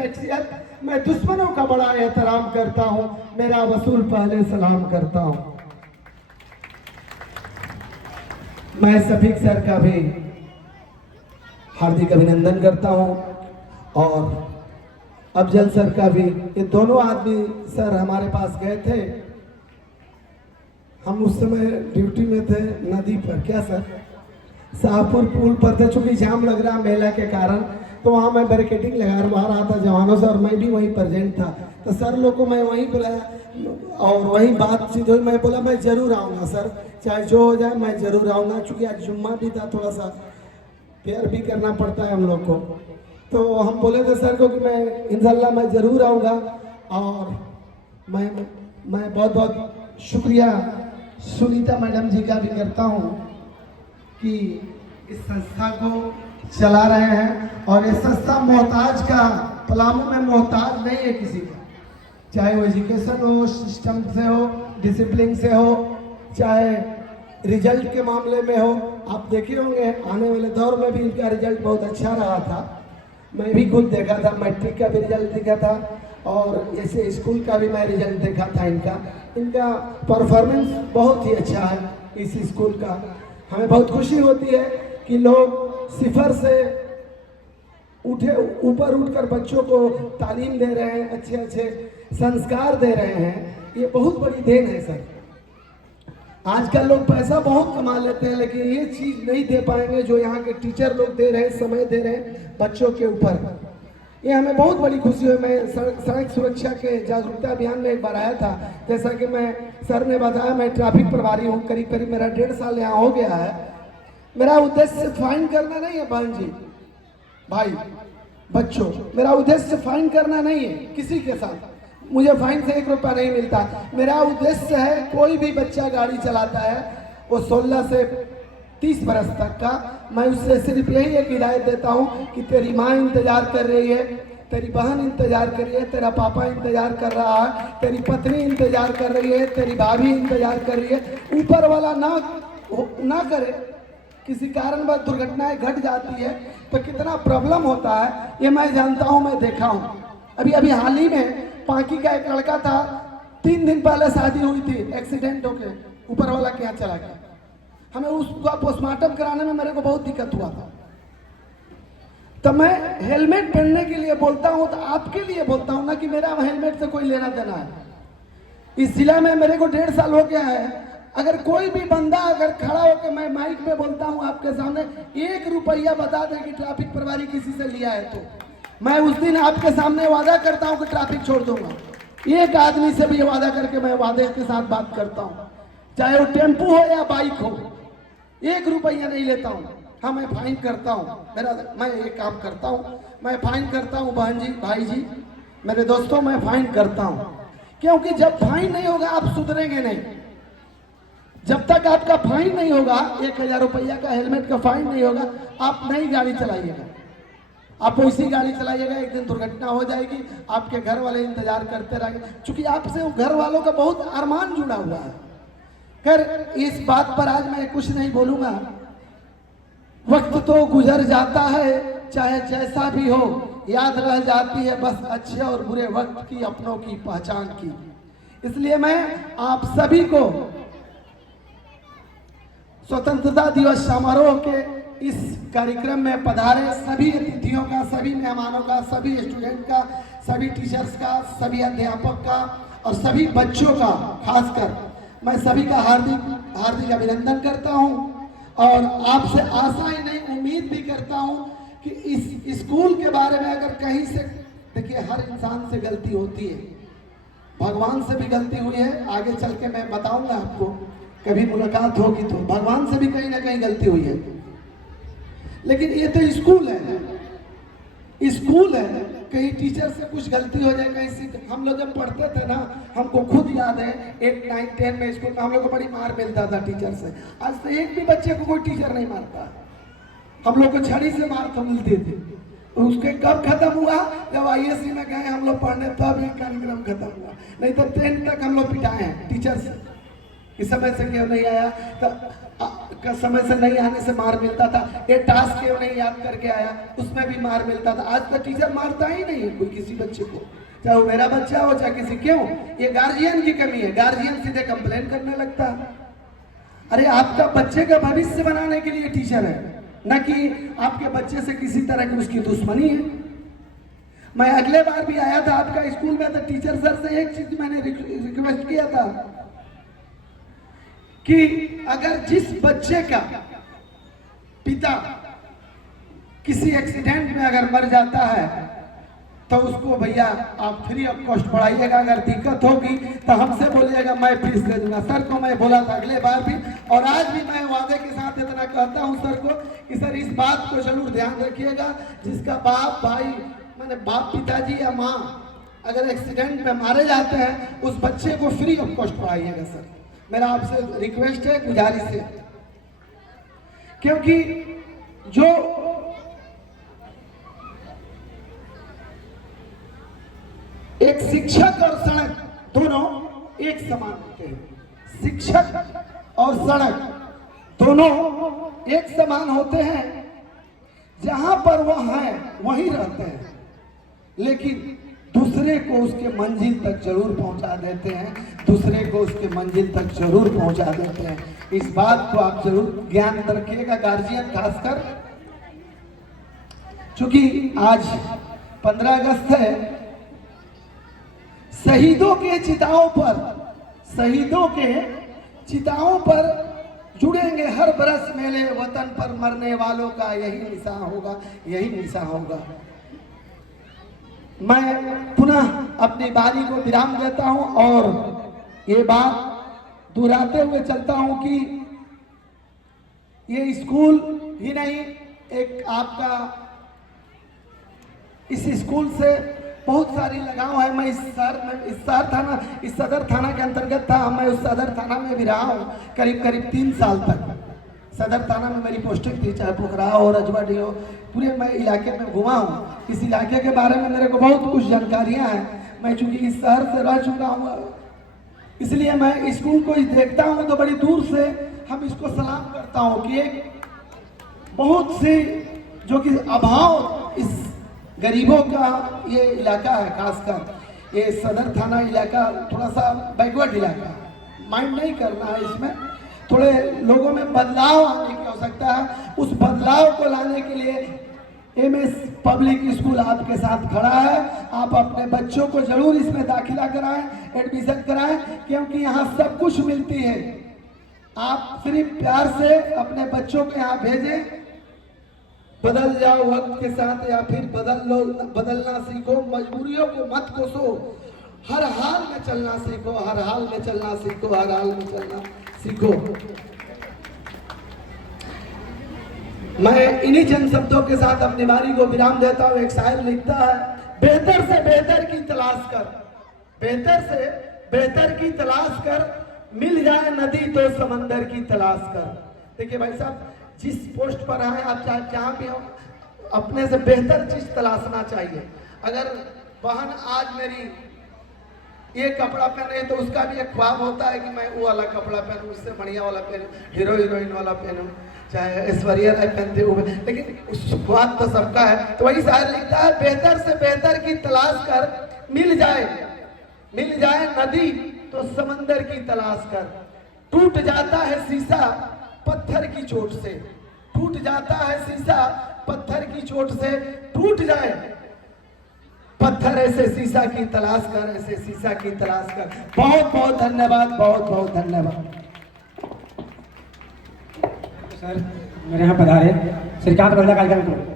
शख्सियत, मैं दुश्मनों का बड़ा एहतराम करता हूँ, मेरा वसूल पहले सलाम करता हूँ। मैं सफीक सर का भी हार्दिक अभिनंदन करता हूँ और अफजल सर का भी। ये दोनों आदमी सर हमारे पास गए थे, हम उस समय ड्यूटी में थे नदी पर, क्या सर, शाहपुर पुल पर थे। चूंकि जाम लग रहा मेला के कारण, तो वहाँ मैं बैरिकेडिंग लगा रहा था जवानों से, और मैं भी वहीं प्रेजेंट था। तो सर लोग को मैं वहीं बुलाया और वहीं बातचीत हुई। मैं बोला मैं ज़रूर आऊँगा सर, चाहे जो हो जाए मैं ज़रूर आऊँगा। चूँकि आज जुम्मा भी था, थोड़ा सा प्यार भी करना पड़ता है हम लोग को। तो हम बोले थे सर को कि मैं इंशाल्लाह मैं ज़रूर आऊँगा। और मैं बहुत बहुत शुक्रिया सुनीता मैडम जी का भी करता हूँ कि इस संस्था को चला रहे हैं। और ये संस्था मोहताज का, पलामू में मोहताज नहीं है किसी का, चाहे वो एजुकेशन हो, सिस्टम से हो, डिसिप्लिन से हो, चाहे रिजल्ट के मामले में हो। आप देखे होंगे आने वाले दौर में भी इनका रिजल्ट बहुत अच्छा रहा था। मैं भी खुद देखा था, मैट्रिक का भी रिजल्ट देखा था और जैसे स्कूल का भी मैं रिजल्ट देखा था। इनका परफॉर्मेंस बहुत ही अच्छा है इस स्कूल का। हमें बहुत खुशी होती है कि लोग सिफर से ऊपर उठकर बच्चों को तालीम दे रहे हैं, अच्छे अच्छे संस्कार दे रहे हैं। ये बहुत बड़ी देन है सर। आजकल लोग पैसा बहुत कमा लेते हैं, लेकिन ये चीज़ नहीं दे पाएंगे जो यहाँ के टीचर लोग दे रहे हैं, समय दे रहे हैं बच्चों के ऊपर। ये हमें बहुत बड़ी खुशी हुई। मैं सड़क सुरक्षा के जागरूकता अभियान में एक बार आया था। जैसा कि सर ने बताया, मैं ट्रैफिक प्रभारी हूँ, करीब करीब मेरा 1.5 साल यहाँ हो गया है। मेरा उद्देश्य फाइन करना नहीं है बहन जी, भाई, बच्चों, मेरा उद्देश्य फाइन करना नहीं है किसी के साथ। मुझे फाइन से 1 रुपया नहीं मिलता। मेरा उद्देश्य है कोई भी बच्चा गाड़ी चलाता है, वो 16 से 30 बरस तक का, मैं उससे सिर्फ यही एक हिदायत देता हूँ कि तेरी माँ इंतजार कर रही है, तेरी बहन इंतजार कर रही है, तेरा पापा इंतजार कर रहा है, तेरी पत्नी इंतजार कर रही है, तेरी भाभी इंतजार कर रही है। ऊपर वाला ना करे, किसी कारणवश दुर्घटनाएं घट जाती है तो कितना प्रॉब्लम होता है, ये मैं जानता हूँ, मैं देखा हूँ। अभी हाल ही में पांकी का एक लड़का था, 3 दिन पहले शादी हुई थी, एक्सीडेंट होके ऊपर वाला के यहाँ चला गया। हमें उसका पोस्टमार्टम कराने में मेरे को बहुत दिक्कत हुआ था। तो मैं हेलमेट पहनने के लिए बोलता हूँ, तो आपके लिए बोलता हूँ ना कि मेरा हेलमेट से कोई लेना देना है। इस जिला में मेरे को 1.5 साल हो गया है। अगर कोई भी बंदा अगर खड़ा होकर, मैं माइक में बोलता हूँ आपके सामने, 1 रुपया बता दे कि ट्रैफिक प्रभारी किसी से लिया है, तो मैं उस दिन आपके सामने वादा करता हूँ कि ट्रैफिक छोड़ दूंगा। एक आदमी से भी वादा करके मैं वादे के साथ बात करता हूँ, चाहे वो टेम्पू हो या बाइक हो, 1 रुपया नहीं लेता हूँ। हाँ, मैं फाइन करता हूँ, मैं एक काम करता हूँ, मैं फाइन करता हूँ बहन जी, भाई जी, मेरे दोस्तों, मैं फाइन करता हूँ। क्योंकि जब फाइन नहीं होगा आप सुधरेंगे नहीं। जब तक आपका फाइन नहीं होगा, 1000 रुपया का हेलमेट का फाइन नहीं होगा, आप नई गाड़ी चलाइएगा, आप वैसी गाड़ी चलाइएगा, एक दिन दुर्घटना हो जाएगी, आपके घर वाले इंतजार करते रहेंगे। चूंकि आपसे घर वालों का बहुत अरमान जुड़ा हुआ है। खैर, इस बात पर आज मैं कुछ नहीं बोलूंगा। वक्त तो गुजर जाता है, चाहे जैसा भी हो, याद रह जाती है बस अच्छे और बुरे वक्त की, अपनों की पहचान की। इसलिए मैं आप सभी को स्वतंत्रता दिवस समारोह के इस कार्यक्रम में पधारे सभी अतिथियों का, सभी मेहमानों का, सभी स्टूडेंट का, सभी टीचर्स का, सभी अध्यापक का और सभी बच्चों का, खासकर मैं सभी का हार्दिक हार्दिक अभिनंदन करता हूं। और आपसे आशा ही नहीं, उम्मीद भी करता हूं कि इस स्कूल के बारे में अगर कहीं से, देखिए हर इंसान से गलती होती है, भगवान से भी गलती हुई है, आगे चल के मैं बताऊंगा आपको, कभी मुलाकात होगी तो। भगवान से भी कहीं ना कहीं गलती हुई है, लेकिन ये तो स्कूल है, स्कूल है, कहीं टीचर से कुछ गलती हो जाए, कहीं से। हम लोग जब पढ़ते थे ना, हमको खुद याद है 8, 9, 10 में स्कूल में हम लोग को बड़ी मार मिलता था टीचर से। आज तो एक भी बच्चे को कोई टीचर नहीं मारता। हम लोग को छड़ी से मार तो मिलती थी। उसके कब खत्म हुआ? जब ISC में गए हम लोग पढ़ने, तब एक कार्यक्रम खत्म हुआ। नहीं तो 10 तक हम लोग पिटाए हैं टीचर से, इस समय से क्यों नहीं आया। तो का समय से नहीं आने से मार मिलता था, ये टास्क क्यों नहीं याद करके आया उसमें भी मार मिलता था। आज तो टीचर मारता ही नहीं है कोई किसी बच्चे को, चाहे वो मेरा बच्चा हो चाहे किसी। क्यों? ये गार्जियन की कमी है, गार्जियन सीधे कंप्लेन करने लगता है। अरे आपका बच्चे का भविष्य बनाने के लिए टीचर है, न कि आपके बच्चे से किसी तरह की उसकी दुश्मनी है। मैं अगले बार भी आया था आपका स्कूल में, तो टीचर सर से एक चीज मैंने रिक्वेस्ट किया था कि अगर जिस बच्चे का पिता किसी एक्सीडेंट में अगर मर जाता है तो उसको भैया आप फ्री ऑफ कॉस्ट पढ़ाइएगा। अगर दिक्कत होगी तो हमसे बोलिएगा, मैं फीस दे दूंगा। सर को मैं बोला था अगले बार भी, और आज भी मैं वादे के साथ इतना कहता हूं सर को कि सर इस बात को जरूर ध्यान रखिएगा, जिसका बाप भाई मैंने बाप पिताजी या माँ अगर एक्सीडेंट में मारे जाते हैं उस बच्चे को फ्री ऑफ कॉस्ट पढ़ाइएगा। सर मेरा आपसे रिक्वेस्ट है, गुजारिश है, क्योंकि जो एक शिक्षक और सड़क दोनों एक समान होते हैं। शिक्षक और सड़क दोनों एक समान होते हैं, जहां पर वह है वहीं रहते हैं, लेकिन दूसरे को उसके मंजिल तक जरूर पहुंचा देते हैं, दूसरे को उसके मंजिल तक जरूर पहुंचा देते हैं। इस बात को आप जरूर ज्ञान रखिएगा, गार्जियन खासकर। चूंकि आज 15 अगस्त है, शहीदों के चिताओं पर जुड़ेंगे हर बरस मेले, वतन पर मरने वालों का यही निशान होगा, यही निशान होगा। मैं पुनः अपनी बारी को विराम देता हूं और ये बात दोहराते हुए चलता हूं कि ये स्कूल ही नहीं, एक आपका इस स्कूल से बहुत सारी लगाव है। मैं इस सदर थाना के अंतर्गत था, मैं उस सदर थाना में भी रहा हूँ करीब 3 साल तक। सदर थाना में मेरी पोस्टिंग थी, चाहे पोखरा हो रजवाड़ी हो, पूरे मैं इलाके में घुमा हूँ। इस इलाके के बारे में मेरे को बहुत कुछ जानकारियाँ हैं। मैं चूंकि इस शहर से रह चुका हूँ, इसलिए मैं स्कूल को देखता हूँ तो बड़ी दूर से हम इसको सलाम करता हूँ कि एक बहुत सी जो कि अभाव इस गरीबों का ये इलाका है, खासकर ये सदर थाना इलाका थोड़ा सा बैकवर्ड इलाका, माइंड नहीं करना है, इसमें थोड़े लोगों में बदलाव आने की आवश्यकता है। उस बदलाव को लाने के लिए एमएस पब्लिक स्कूल आपके साथ खड़ा है। आप अपने बच्चों को जरूर इसमें दाखिला कराएं, एडमिशन कराएं, क्योंकि यहाँ सब कुछ मिलती है। आप सिर्फ प्यार से अपने बच्चों को यहाँ भेजें। बदल जाओ वक्त के साथ या फिर बदलना सीखो, मजबूरियों को मत कोसो, हर हाल में चलना सीखो, हर हाल में चलना सीखो, हर हाल में चलना सीखो। मैं इन्हीं चंद शब्दों के साथ अपनी बारी को विराम देता हूँ। एक शायर लिखता है, बेहतर से बेहतर की तलाश कर, बेहतर से बेहतर की तलाश कर, मिल जाए नदी तो समंदर की तलाश कर। देखिए भाई साहब, जिस पोस्ट पर आए आप, चाहे जहाँ भी हो, अपने से बेहतर चीज तलाशना चाहिए। अगर बहन आज मेरी ये कपड़ा पहन रही है तो उसका भी एक ख्वाब होता है कि मैं वो वाला कपड़ा पहनूं, उससे बढ़िया वाला पहनूं, हीरो हीरोइन वाला पहनूं, चाहे ऐश्वर्या राय पहनते हुए, लेकिन उस ख्वाब तो सबका है। तो वही शायर लिखता है, बेहतर से बेहतर की तलाश कर, मिल जाए नदी तो समंदर की तलाश कर। टूट जाता है शीशा पत्थर की चोट से, टूट जाता है शीशा पत्थर की चोट से, टूट जाए पत्थर ऐसे शीशा की तलाश कर, ऐसे शीशा की तलाश कर। बहुत बहुत धन्यवाद, बहुत बहुत धन्यवाद। सर मेरे यहाँ पधारे श्रीकांत महिला कार्यक्रम को